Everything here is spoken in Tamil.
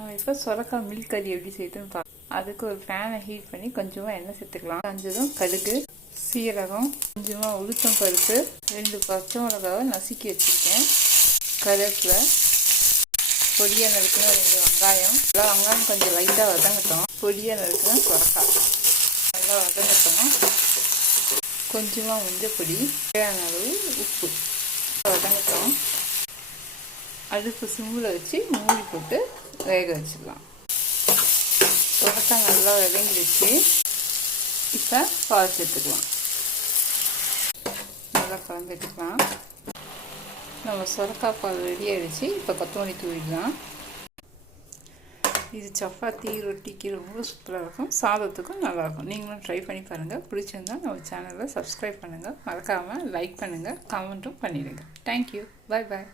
நம்ம இப்போ சொரக்காய் மில்க் கறி எப்படி செய்யுதுன்னு பார்க்கலாம். அதுக்கு ஒரு பேனை ஹீட் பண்ணி கொஞ்சமாக எண்ணெய் சேர்த்துக்கலாம். காஞ்சதும் கடுகு, சீரகம், கொஞ்சமாக உளுத்தம் பருப்பு, 2 பச்சை மிளகாவை நசுக்கி வச்சுருக்கேன், கருவேப்பிலை, பொடியாக நறுக்குனா 2 வெங்காயம். வெங்காயம் கொஞ்சம் லைட்டாக வதங்கட்டும். பொடியாக நறுக்குனா சொரக்காய் நல்லா வதங்கட்டும். கொஞ்சமாக மஞ்சள் பொடி, தேவையான அளவு உப்பு வதங்கட்டும். அடுப்பு சிம்மில் வச்சு மூடி போட்டு வேக வச்சிடலாம். சொரக்காய் நல்லா வதங்கிடுச்சு. இப்போ பால் சேர்த்துக்கலாம். நல்லா கலந்துட்டுக்கலாம். நம்ம சொரக்காய் பால் ரெடி ஆகிடுச்சு. இப்போ கொத்தமல்லி தூவிடலாம். இது சப்பாத்தி, ரொட்டிக்கு ரொம்ப சூப்பராக இருக்கும். சாதத்துக்கும் நல்லாயிருக்கும். நீங்களும் ட்ரை பண்ணி பாருங்கள். பிடிச்சிருந்தால் நம்ம சேனலை சப்ஸ்கிரைப் பண்ணுங்கள். மறக்காமல் லைக் பண்ணுங்கள், கமெண்ட்டும் பண்ணிடுங்க. தேங்க்யூ. பாய் பாய்.